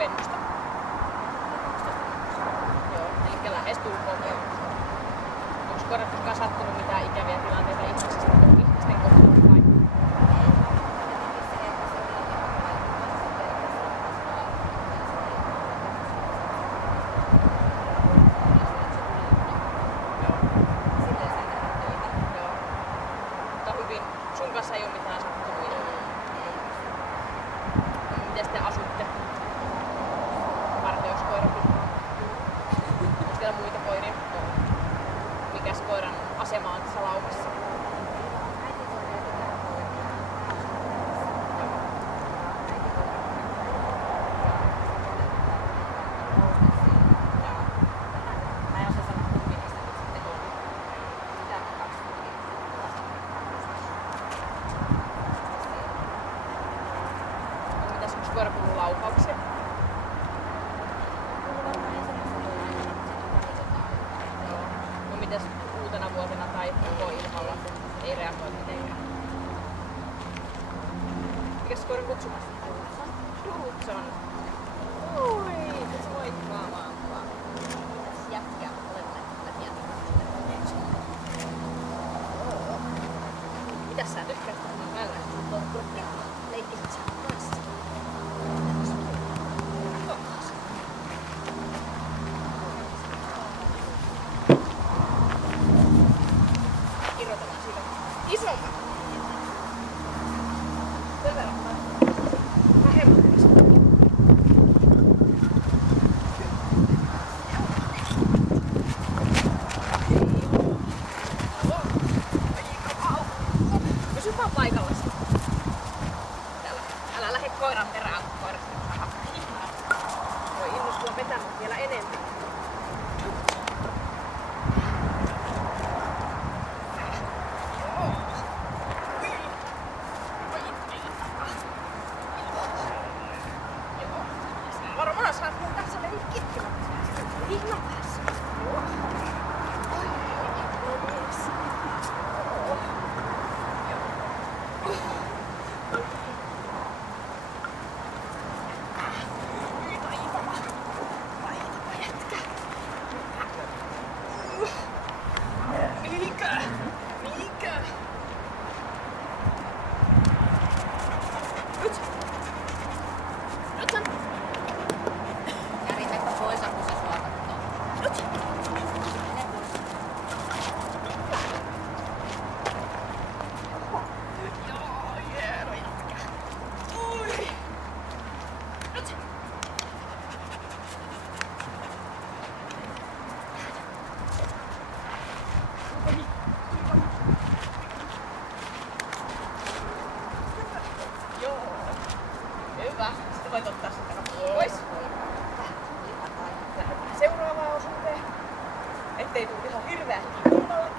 pennusta. Joo, eli lähestulkoon. Onko koirat koskaan sattunut mitään ikäviä tilanteita ihmisten kohdalla vai? Sun kanssa ei oo mitään sattunut. Miten te asutte? Parteuskoirakin. Onko teillä muita koiria? Mikäs koiran asema on tässä laumassa? Koira kuuluu laukaukseen. No mitäs uutena vuotena tai koko ilmalla ei reagoi mitenkään? Mikäs koiran kutsumassa? Hudson. Ui, se moikkaamaan vaan. Mitäs jätkää? Mitäs sä tykkäät tämän päällä? Leikkisit sä kanssa? Irrotellaan siitä isommat. Sen verran vähemmän. Pysy vaan paikallasi. Älä lähde koiran perään, kun koirat voi innostua vetämään vielä enemmän. Varmaan saat mun kanssa leikkiä. Ihan päässä. Hyvä. Sitten voit ottaa sen pois. Lähdetään seuraavaan osuuteen. Ettei tule ihan hirveästi kulmalle.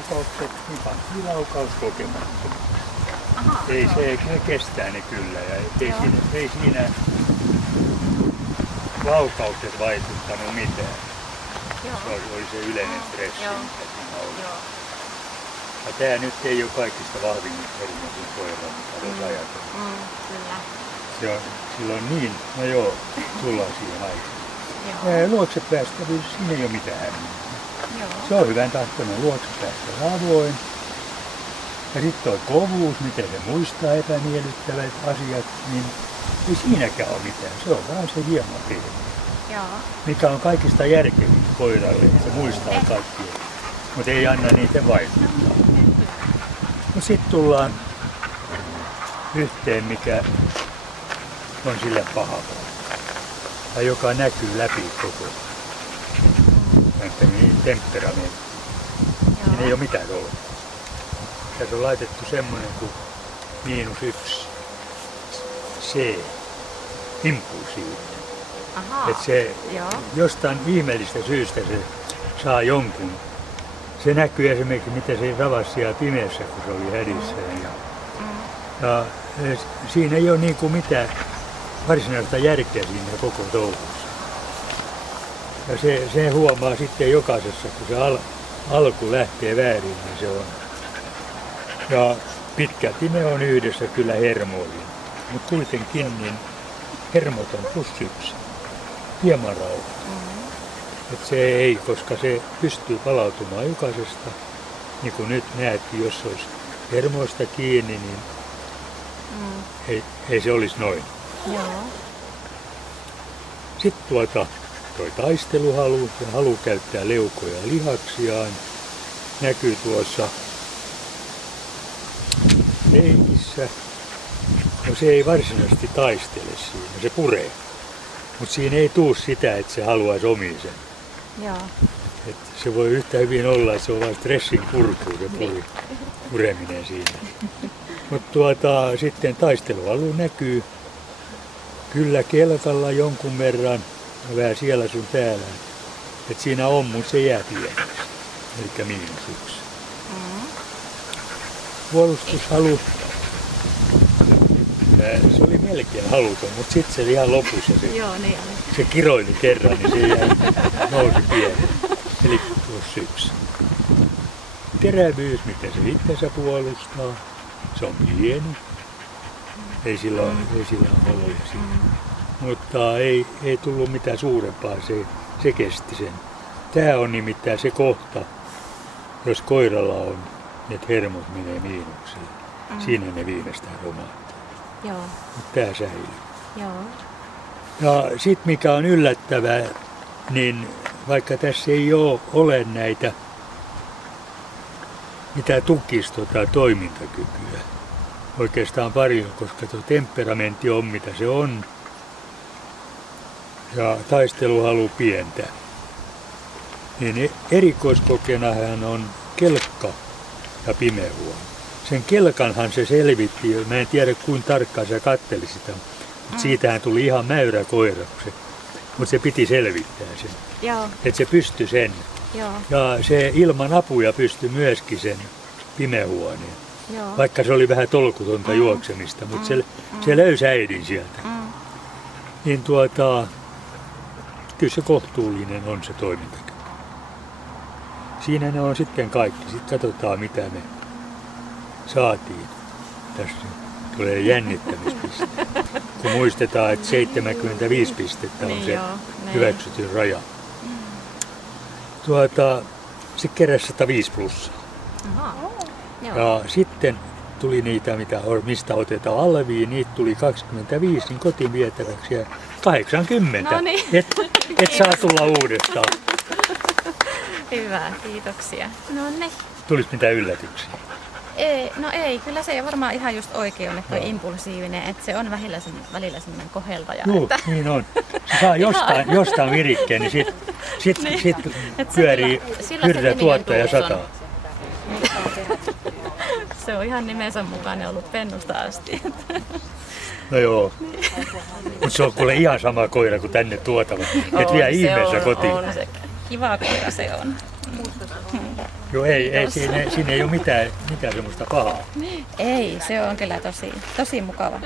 laukaukset, niin pantiin laukauskokemukset. Ei se kestää ne kyllä ja ei siinä laukaukset vaikuttanut mitään. Se oli se yleinen stressi, mikä siinä oli. Ja tää nyt ei ole kaikista vahvimmin hermosin koira, mitä voisi ajatella. Kyllä. Sillä on niin, no joo, tullaan siihen aikaan. Luoksepäästävyys, siinä ei ole mitään hämminkiä. Se on hyvän tahtoinen luoksepäästä avoin. Ja sitten tuo kovuus, miten se muistaa epämiellyttävät asiat, niin ei siinäkään ole mitään. Se on vaan se hieno teema. Mikä on kaikista järkevin koiralle, että se muistaa kaikkia, mutta ei anna niitä vaikuttaa. No sitten tullaan yhteen, mikä on sille paha tai joka näkyy läpi koko temperamentti. Siinä ei ole mitään ollut. Tässä on laitettu semmoinen kuin -1 C, impulsiivinen. Että se jostain ihmeellistä syystä se saa jonkun. Se näkyy esimerkiksi, miten se ravasi siellä pimeässä, kun se oli hädissään. Ja siinä ei ole niin kuin mitään varsinaista järkeä siinä koko touhussa. Ja se huomaa sitten jokaisessa, kun se alku lähtee väärin, niin se on. Ja pitkälti ne on yhdessä kyllä hermoihin, mutta kuitenkin niin hermot on +1, hieman rauha. Et se ei, koska se pystyy palautumaan jokaisesta, niin kuin nyt näetkin, jos olisi hermoista kiinni, niin ei se olisi noin. Sitten toi taisteluhalu ja halu käyttää leukoja ja lihaksiaan näkyy tuossa leikissä. No se ei varsinaisesti taistele siinä, se puree. Mutta siinä ei tule sitä, että se haluaisi omisen. Et se voi yhtä hyvin olla, että se on vain stressin purku, se pureminen siinä. Mutta sitten taisteluhalu näkyy kyllä kelkalla jonkun verran, vähän siellä sun täällä. Et siinä on, mutta se jää pieneksi, eli -1. Puolustushalu. Se oli melkein haluton, mutta sitten se ihan lopussa se kiroili kerran, niin se nousi pieni. Eli +1. Terävyys, miten se itsensä puolustaa, se on pieni. Ei sillä ole valoja siinä. Mutta ei tullut mitään suurempaa, se kesti sen. Tämä on nimittäin se kohta, jos koiralla on, että hermot menee miinukseen. Siinä ne viimeistään romahtaa. Mutta tämä säilyy. Ja sitten mikä on yllättävää, niin vaikka tässä ei ole näitä mitään tukisto- tai toimintakykyä oikeastaan paljon, koska tuo temperamentti on mitä se on ja taisteluhalu pientä. Niin erikoiskokeena hän on kelkka ja pimehuone. Sen kelkanhan se selvitti, mä en tiedä kuinka tarkkaan se katteli sitä, mutta siitähän tuli ihan mäyrä koira, mutta se piti selvittää sen. Että se pystyi sen. Ja se ilman apuja pystyi myöskin sen pimehuoneen. Vaikka se oli vähän tolkutonta juoksemista, mutta se löysi äidin sieltä. Niin kyllä se kohtuullinen on se toimintakyky. Siinä ne on sitten kaikki. Sitten katsotaan mitä me saatiin. Tässä tulee jännittämispiste. Kun muistetaan, että 75 pistettä on se hyväksytyn raja. Se keräsi 105 plussaa. Ja sitten tuli niitä, mistä otetaan alviin, niitä tuli 25 niin kotiin vietäväksi ja 80. Et saa tulla uudestaan. Hyvä, kiitoksia. Tulis mitään yllätyksiä? Ei, kyllä se varmaan ihan just oikein on, että on impulsiivinen, että se on välillä semmoinen koheltaja. Joo, niin on. Se saa jostain virikkeen, niin sit pyörii hyrrä tuotta ja sataa. Se on ihan nimensä mukainen ollut pennusta asti. No joo, mutta se on kuule ihan sama koira kuin tänne tuotava. Et vie ihmeessä kotiin. On se. Kiva koira se on. Joo, ei siinä ei ole mitään semmoista pahaa. Ei, se on kyllä tosi mukava.